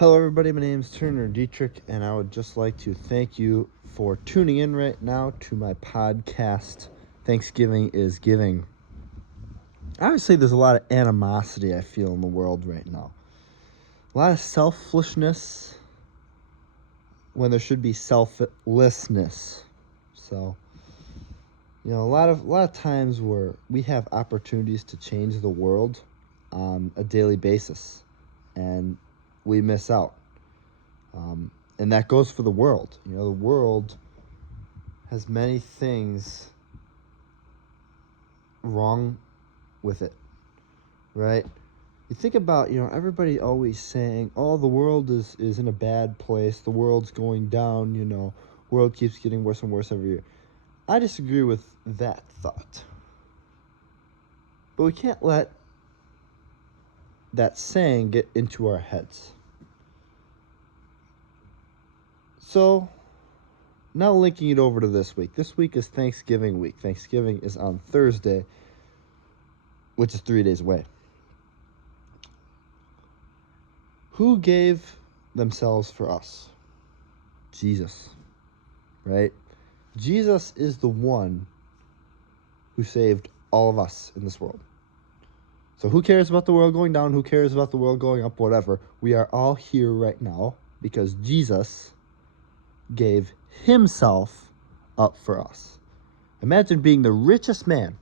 Hello, everybody. My name is Turner Dietrich, and I would just like to thank you for tuning in right now to my podcast, Thanksgiving is Giving. Obviously, there's a lot of animosity I feel in the world right now. A lot of selfishness when there should be selflessness. So, a lot of times where we have opportunities to change the world on a daily basis, and we miss out. And that goes for the world. The world has many things wrong with it, right? You think about, everybody always saying, oh, the world is in a bad place. The world's going down, world keeps getting worse and worse every year. I disagree with that thought. But we can't let that saying get into our heads. So, now linking it over to this week. This week is Thanksgiving week. Thanksgiving is on Thursday, which is 3 days away. Who gave themselves for us? Jesus, right? Jesus is the one who saved all of us in this world. So who cares about the world going down? Who cares about the world going up? Whatever. We are all here right now because Jesus gave himself up for us. Imagine being the richest man,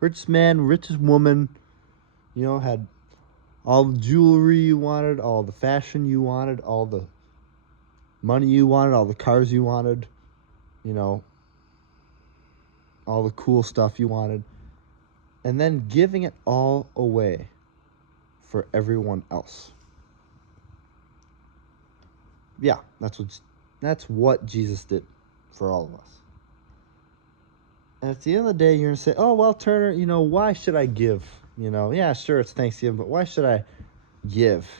richest woman, had all the jewelry you wanted, all the fashion you wanted, all the money you wanted, all the cars you wanted, all the cool stuff you wanted, and then giving it all away for everyone else. Yeah, that's what Jesus did for all of us. And at the end of the day, you're going to say, oh, well, Turner, why should I give? Yeah, sure, it's Thanksgiving, but why should I give?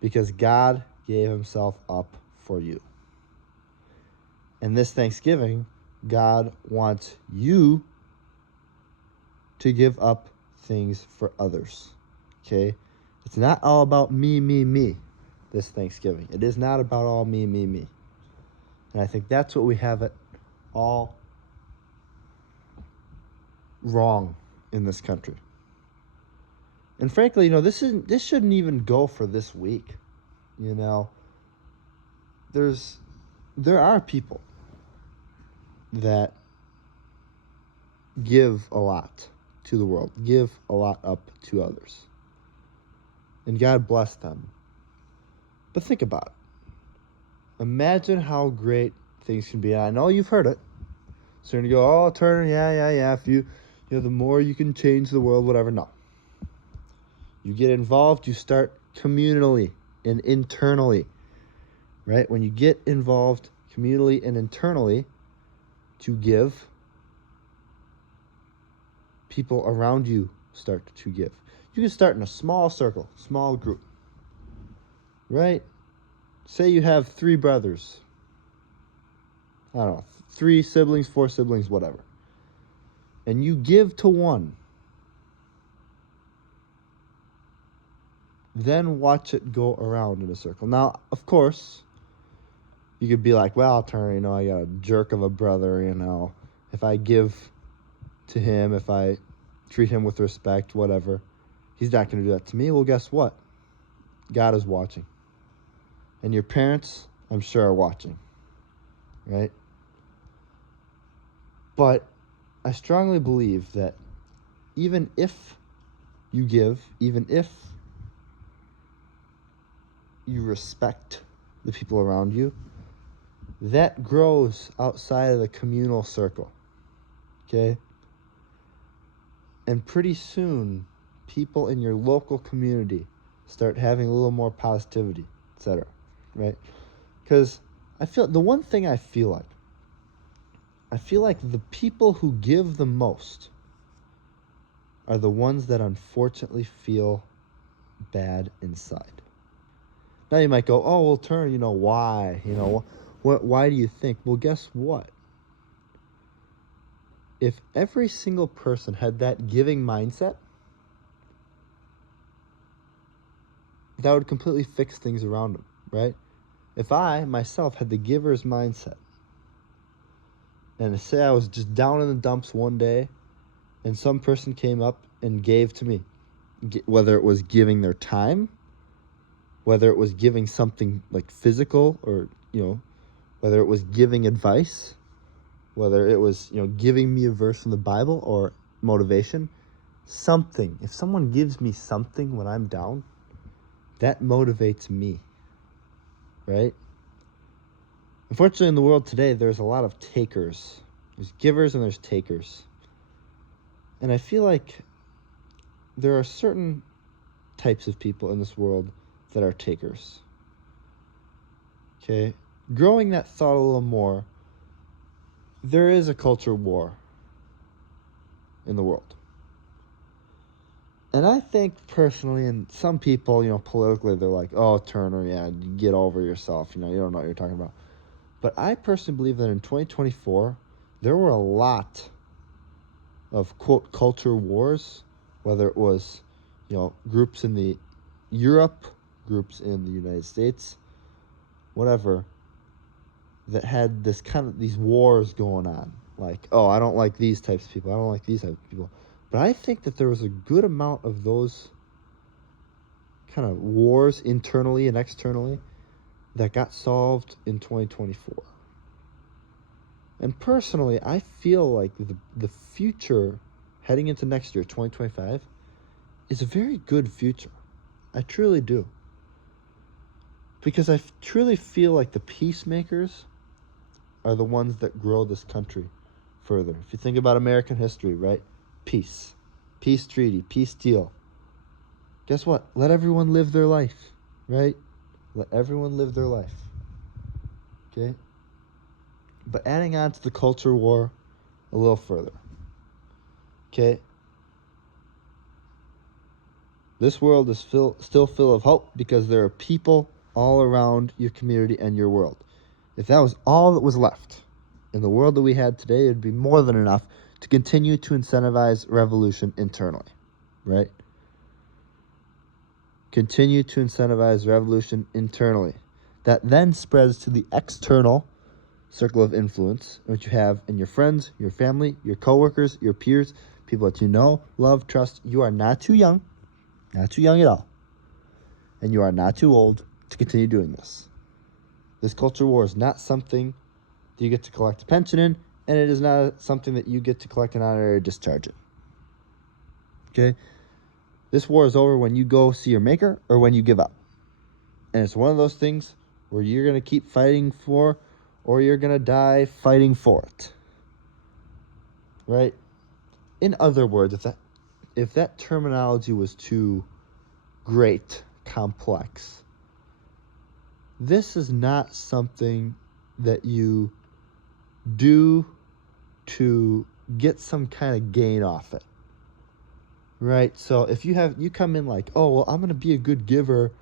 Because God gave himself up for you. And this Thanksgiving, God wants you to give up things for others. Okay? It's not all about me this Thanksgiving. It is not about all me. And I think that's what we have it all wrong in this country. And frankly, this shouldn't even go for this week. There are people that give a lot to the world, give a lot up to others. And God bless them. But think about it. Imagine how great things can be. And I know you've heard it. So you're going to go, oh, Turner, yeah. If the more you can change the world, whatever. No. You get involved, you start communally and internally, right? When you get involved communally and internally to give, people around you start to give. You can start in a small circle, small group, right? Say you have 3 brothers. I don't know, 3 siblings, 4 siblings, whatever. And you give to one. Then watch it go around in a circle. Now, of course, you could be like, well, Turner, I got a jerk of a brother, if I give to him, if I treat him with respect, whatever, he's not going to do that to me. Well, guess what? God is watching. And your parents, I'm sure, are watching, right? But I strongly believe that even if you give, even if you respect the people around you, that grows outside of the communal circle, okay? And pretty soon, people in your local community start having a little more positivity, etc., right? Because the one thing I feel like the people who give the most are the ones that unfortunately feel bad inside. Now you might go, oh, well, Turn, why? Why do you think? Well, guess what? If every single person had that giving mindset, that would completely fix things around him, right? If I, myself, had the giver's mindset, and say I was just down in the dumps one day, and some person came up and gave to me, whether it was giving their time, whether it was giving something like physical, or, whether it was giving advice, whether it was, giving me a verse from the Bible or motivation, something. If someone gives me something when I'm down, that motivates me, right? Unfortunately, in the world today, there's a lot of takers. There's givers and there's takers. And I feel like there are certain types of people in this world that are takers. Okay? Growing that thought a little more, there is a culture war in the world. And I think personally, and some people, politically, they're like, oh, Turner, yeah, get over yourself. You don't know what you're talking about. But I personally believe that in 2024, there were a lot of, quote, culture wars, whether it was, groups in the Europe, groups in the United States, whatever, that had these wars going on. Like, oh, I don't like these types of people. I don't like these types of people. But I think that there was a good amount of those kind of wars internally and externally that got solved in 2024. And personally, I feel like the future heading into next year, 2025, is a very good future. I truly do. Because I truly feel like the peacemakers are the ones that grow this country further. If you think about American history, right? Peace. Peace treaty. Peace deal. Guess what? Let everyone live their life, right? Let everyone live their life. Okay? But adding on to the culture war a little further. Okay? This world is still full of hope because there are people all around your community and your world. If that was all that was left in the world that we had today, it would be more than enough to continue to incentivize revolution internally, right? Continue to incentivize revolution internally. That then spreads to the external circle of influence, which you have in your friends, your family, your coworkers, your peers, people that you know, love, trust. You are not too young at all, and you are not too old to continue doing this. This culture war is not something that you get to collect a pension in, and it is not something that you get to collect an honorary discharge in. Okay? This war is over when you go see your maker or when you give up. And it's one of those things where you're going to keep fighting for, or you're going to die fighting for it. Right? In other words, if that terminology was too great, complex, this is not something that you do to get some kind of gain off it. Right? So if you come in like, oh, well, I'm going to be a good giver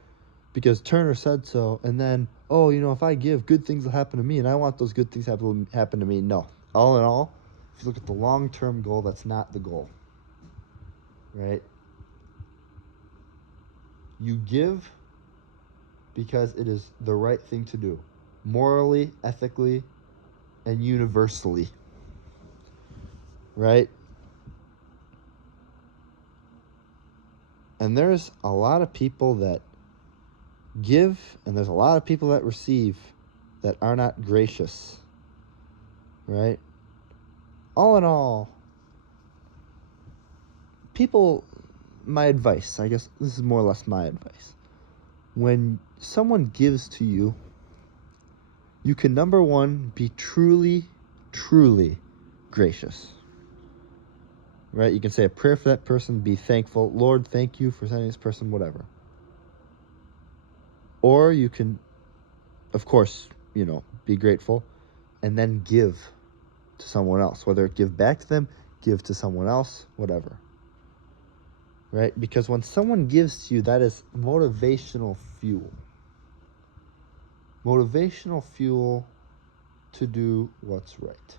because Turner said so, and then, oh, if I give, good things will happen to me, and I want those good things to happen to me. No. All in all, if you look at the long-term goal, that's not the goal. Right? You give because it is the right thing to do, morally, ethically, and universally. Right? And there's a lot of people that give, and there's a lot of people that receive that are not gracious. Right? All in all, my advice, I guess this is more or less my advice. When someone gives to you, you can, number one, be truly, truly gracious. Right? You can say a prayer for that person, be thankful. Lord, thank you for sending this person, whatever. Or you can, of course, be grateful and then give to someone else. Whether give back to them, give to someone else, whatever. Right? Because when someone gives to you, that is motivational fuel. Motivational fuel to do what's right.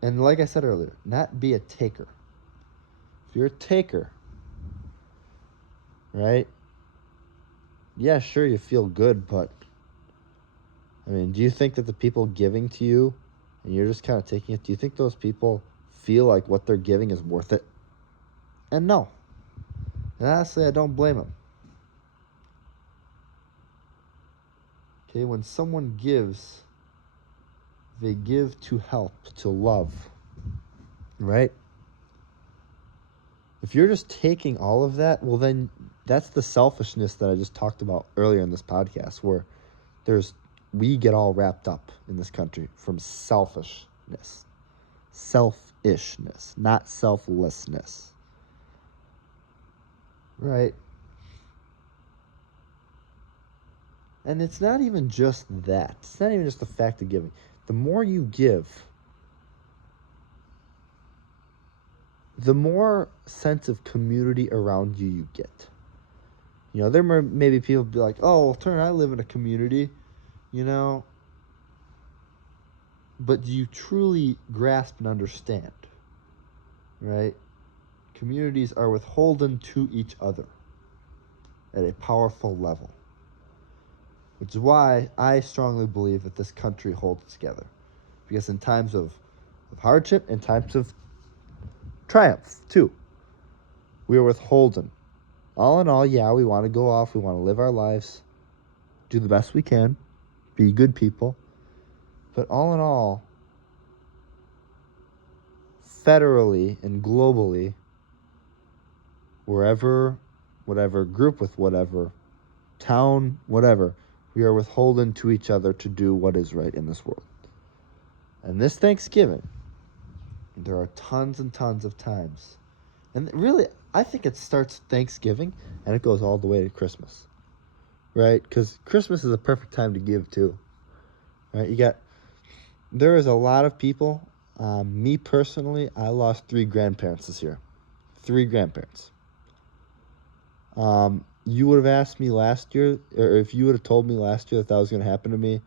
And like I said earlier, not be a taker. If you're a taker, right? Yeah, sure, you feel good, but I mean, do you think that the people giving to you and you're just kind of taking it, do you think those people feel like what they're giving is worth it? And no. And honestly, I don't blame them. Okay, when someone gives, they give to help, to love, right? If you're just taking all of that, well, then that's the selfishness that I just talked about earlier in this podcast, where we get all wrapped up in this country from selfishness, not selflessness, right? And it's not even just that. It's not even just the fact of giving. The more you give, the more sense of community around you get. You know, there may be people be like, oh, well, Turner, I live in a community, you know. But do you truly grasp and understand, right? Communities are withholden to each other at a powerful level. Which is why I strongly believe that this country holds together. Because in times of hardship and times of triumph, too, we are withholden. All in all, yeah, we want to go off. We want to live our lives, do the best we can, be good people. But all in all, federally and globally, wherever, whatever group with whatever town, whatever, we are withholden to each other to do what is right in this world. And this Thanksgiving, there are tons and tons of times. And really, I think it starts Thanksgiving and it goes all the way to Christmas. Right? Because Christmas is a perfect time to give too. Right? There is a lot of people. Me personally, I lost 3 grandparents this year. 3 grandparents. You would have asked me last year, or if you would have told me last year that was going to happen to me,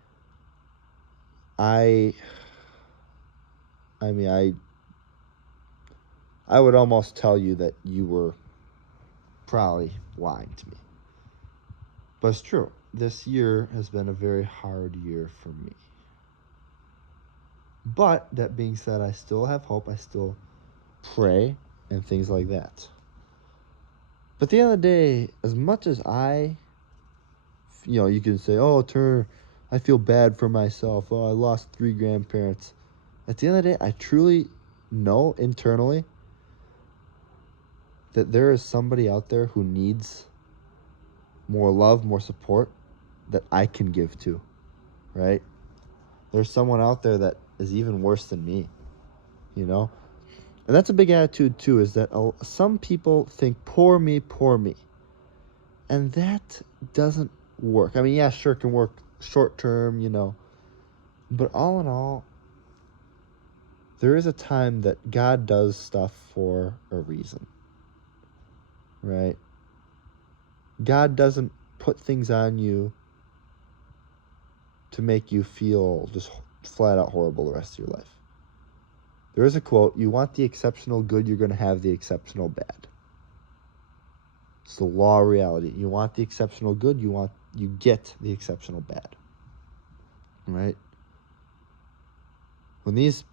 I would almost tell you that you were probably lying to me. But it's true. This year has been a very hard year for me. But that being said, I still have hope. I still pray and things like that. But at the end of the day, as much as you can say, oh, Turner, I feel bad for myself. Oh, I lost 3 grandparents. At the end of the day, I truly know internally that there is somebody out there who needs more love, more support that I can give to, right? There's someone out there that is even worse than me, you know? And that's a big attitude, too, is that some people think, poor me, poor me. And that doesn't work. I mean, yeah, sure, it can work short term, But all in all, there is a time that God does stuff for a reason, right? God doesn't put things on you to make you feel just flat out horrible the rest of your life. There is a quote, you want the exceptional good, you're going to have the exceptional bad. It's the law of reality. You want the exceptional good, you get the exceptional bad. Right? When these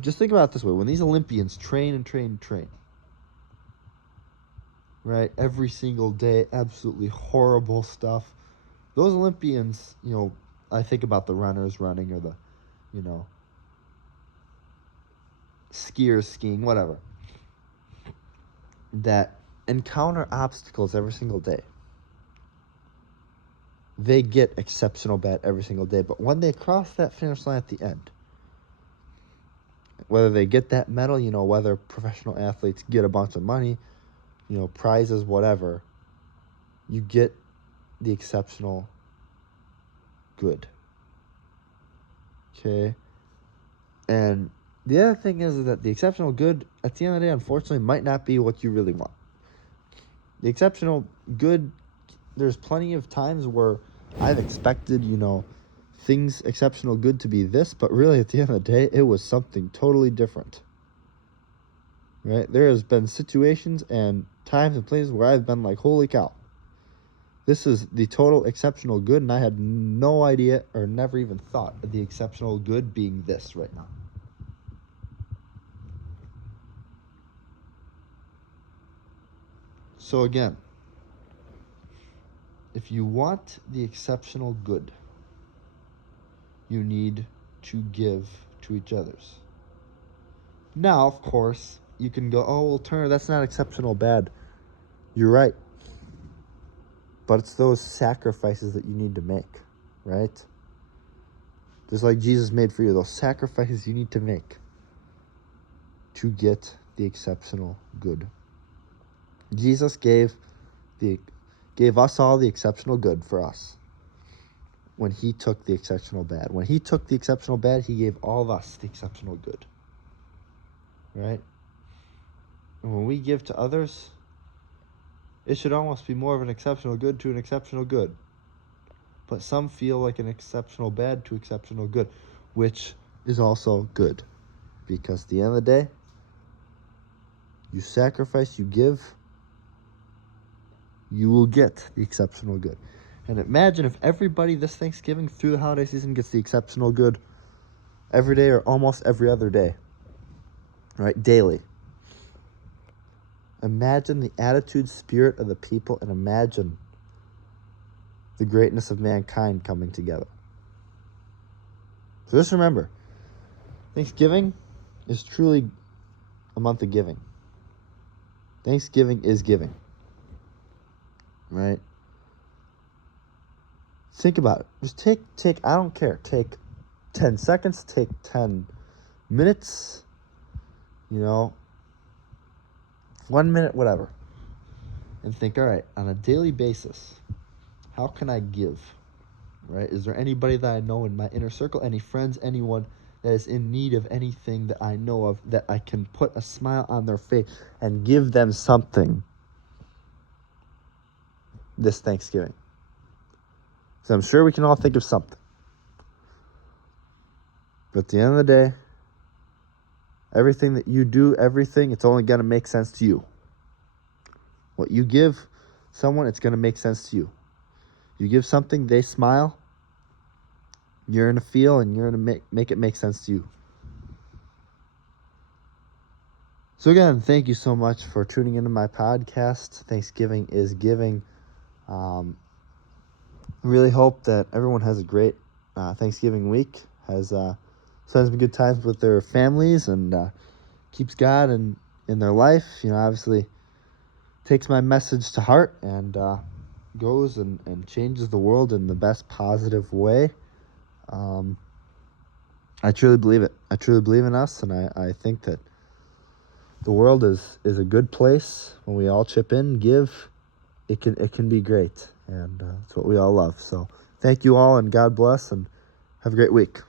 just think about it this way, when these Olympians train and train and train, right, every single day, absolutely horrible stuff. Those Olympians, I think about the runners running or the, skiers skiing, whatever, that encounter obstacles every single day. They get exceptional bad every single day. But when they cross that finish line at the end, whether they get that medal, whether professional athletes get a bunch of money, prizes, whatever, you get the exceptional good. Okay? And the other thing is that the exceptional good, at the end of the day, unfortunately, might not be what you really want. The exceptional good, there's plenty of times where I've expected, things exceptional good to be this, but really at the end of the day, it was something totally different. Right? There has been situations and times and places where I've been like, holy cow. This is the total exceptional good, and I had no idea or never even thought of the exceptional good being this right now. So again, if you want the exceptional good, you need to give to each others. Now, of course, you can go, oh, well, Turner, that's not exceptional bad. You're right. But it's those sacrifices that you need to make, right? Just like Jesus made for you, those sacrifices you need to make to get the exceptional good. Jesus gave us all the exceptional good for us when he took the exceptional bad. When he took the exceptional bad, he gave all of us the exceptional good. Right? And when we give to others, it should almost be more of an exceptional good to an exceptional good. But some feel like an exceptional bad to exceptional good, which is also good. Because at the end of the day, you sacrifice, you give, you will get the exceptional good. And imagine if everybody this Thanksgiving through the holiday season gets the exceptional good every day or almost every other day. Right? Daily. Imagine the attitude, spirit of the people, and imagine the greatness of mankind coming together. So just remember, Thanksgiving is truly a month of giving. Thanksgiving is giving. Right? Think about it. Just take, I don't care, take 10 seconds, take 10 minutes, 1 minute, whatever. And think, all right, on a daily basis, how can I give? Right? Is there anybody that I know in my inner circle, any friends, anyone that is in need of anything that I know of, that I can put a smile on their face and give them something this Thanksgiving? So I'm sure we can all think of something. But at the end of the day, everything that you do, it's only going to make sense to you. What you give someone, it's going to make sense to you. You give something, they smile, you're going to feel, and you're going to make it make sense to you. So again, thank you so much for tuning into my podcast. Thanksgiving is giving. Really hope that everyone has a great Thanksgiving week, spends some good times with their families, and keeps God in their life. Obviously takes my message to heart and goes and changes the world in the best positive way. I truly believe it. I truly believe in us, and I think that the world is a good place when we all chip in, give. It can be great, and it's what we all love. So thank you all, and God bless, and have a great week.